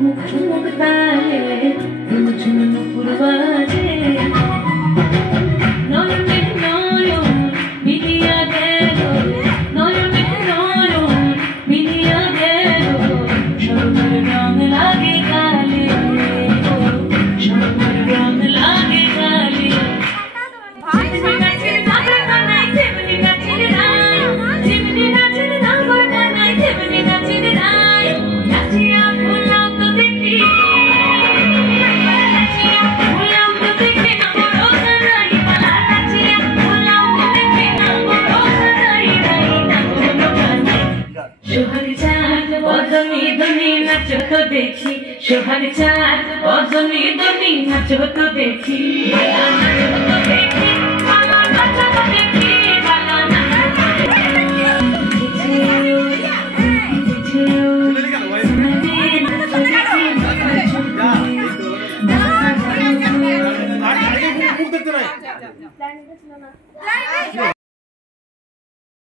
ঝুমুক ঝুমুক তালে ঝুমঝুম নুপুর বাজে নয়নে নয়ন মিলিয়া গেল নয়নে নয়ন মিলিয়া গেল সরোবর রং লাগে কালে সরোবর রং লাগে কালে সোহাগ চাঁদ বদনি দনি নাচো তো দেখি সোহাগ চাঁদ বদনি দনি নাচো তো দেখি নাচো তো দেখি নাচো তো দেখি